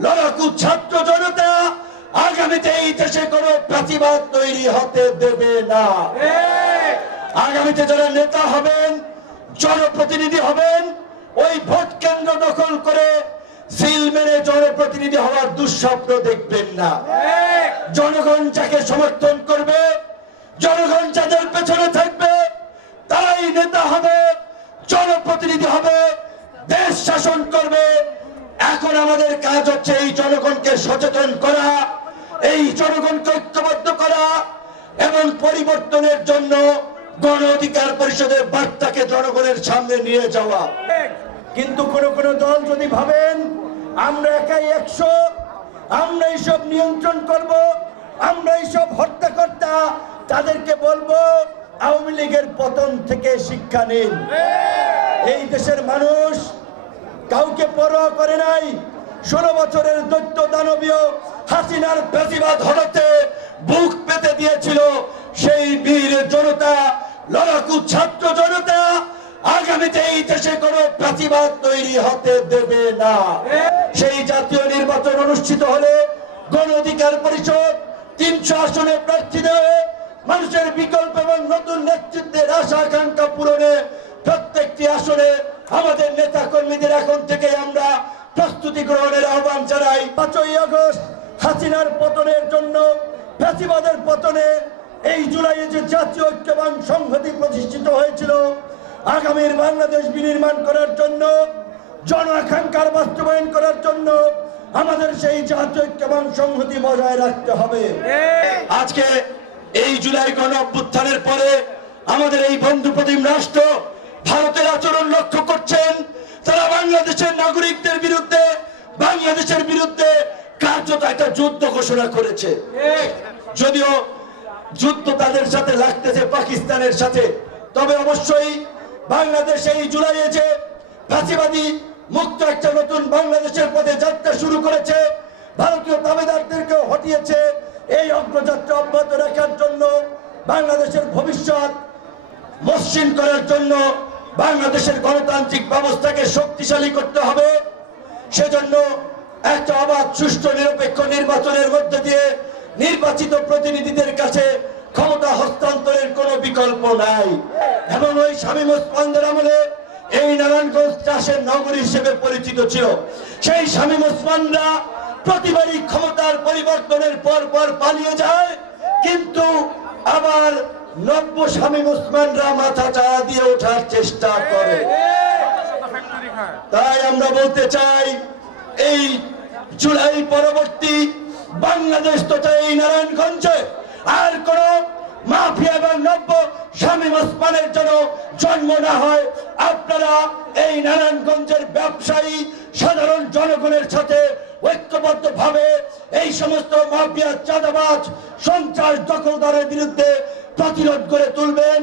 লড়াকু ছাত্র জনতা, আগামীতে এই দেশে কোনো প্রতিবাদ তৈরি হতে দেবে না। আগামীতে যারা নেতা হবেন, জনপ্রতিনিধি হবেন, ওই ভোট কেন্দ্র দখল করে সিল মেরে জনপ্রতিনিধি হওয়ার দুঃস্বপ্ন দেখবেন না। জনগণ যাকে সমর্থন করবে, জনগণ যাদের পেছনে থাকবে, তারাই নেতা হবে, জনপ্রতিনিধি হবে, দেশ শাসন করবে এখন আমাদের কাজ হচ্ছে এই জনগণকে সচেতন করা এই জনগণকে ঐক্যবদ্ধ করা এবং পরিবর্তনের জন্য গণ অধিকার পরিষদের বার্তাকে জনগণের সামনে নিয়ে যাওয়া। কিন্তু কোন কোন দল যদি ভাবেন আমরা একাই একশো আমরা এইসব নিয়ন্ত্রণ করব আমরা এইসব হত্যাকর্তা তাদেরকে বলব আওয়ামী লীগের পতন থেকে শিক্ষা নিন। এই দেশের মানুষ কাউকে পরোয়া করে নাই। ষোলো বছরের দৈত্য দানবীয় হাসিনার প্রতিবাদ হঠাতে বুক পেতে দিয়েছিল সেই বীর জনতা, লড়াকু ছাত্র জনতা, আগামীতে এই দেশে কোনো প্রতিবাদ তৈরি হতে দেবে না। সেই জাতীয় নির্বাচন অনুষ্ঠিত হলে গণ অধিকার পরিষদ তিনশো আসনে প্রার্থী দেবে। মানুষের বিকল্প এবং নতুন নেতৃত্বের আশা আকাঙ্ক্ষা পূরণে প্রত্যেকটি আসনে আমাদের নেতা কর্মীদের এখন থেকে আমরা প্রস্তুতি গ্রহণের আহ্বান জানাই। পাঁচই আগস্ট, হাসিনার পতনের জন্য, ফ্যাসিবাদের পতনে এই জুলাইয়ে যে জাতীয় ঐক্যবান সংহতি প্রতিষ্ঠিত হয়েছিল, আগামীর বাংলাদেশ বিনির্মাণ করার জন্য, জন আকাঙ্ক্ষার বাস্তবায়ন করার জন্য আমাদের সেই জাতীয় ঐক্যবান সংহতি বজায় রাখতে হবে। আজকে এই জুলাই গণ অভ্যুত্থানের পরে আমাদের এই বন্ধু প্রতিম রাষ্ট্র কার্যত একটা যুদ্ধ ঘোষণা করেছে। যদিও যুদ্ধ তাদের সাথে লাগতেছে, পাকিস্তানের সাথে। তবে অবশ্যই বাংলাদেশ এই জুলাইয়ে যে ফাঁসিবাদী মুক্ত একটা নতুন বাংলাদেশের পথে যাত্রা শুরু করেছে, ভারতীয় দাবিদারদেরকে হটিয়েছে এই অগ্রযাত্রা অব্যাহত রাখার জন্য, বাংলাদেশের ভবিষ্যৎ মসৃণ করার জন্য বাংলাদেশের গণতান্ত্রিক ব্যবস্থাকে শক্তিশালী করতে হবে। সেজন্য একটা অবাধ সুষ্ঠু নিরপেক্ষ নির্বাচনের মধ্যে দিয়ে নির্বাচিত প্রতিনিধিদের কাছে ক্ষমতা হস্তান্তরের কোনো বিকল্প নাই। এবং ওই স্বামী ওসমানদের আমলে এই নারায়ণগঞ্জ চাষের নগরী হিসেবে পরিচিত ছিল। সেই স্বামী ওসমানরা প্রতিবারই ক্ষমতার পরিবর্তনের পর পর পালিয়ে যায় কিন্তু আবার নব্য স্বামী ওসমানরা মাথা চাড়া দিয়ে ওঠার চেষ্টা করে। তাই আমরা বলতে চাই এই জুলাই পরবর্তী বাংলাদেশ তথা এই নারায়ণগঞ্জে আর কোন মাফিয়া এবং নব্য স্বামী ওসমানের যেন জন্ম না হয়, আপনারা এই নারায়ণগঞ্জের ব্যবসায়ী সাধারণ জনগণের সাথে ঐক্যবদ্ধ ভাবে এই সমস্ত মাফিয়া চাঁদাবাজ, সন্ত্রাস দখলদারের বিরুদ্ধে প্রতিরোধ করে তুলবেন।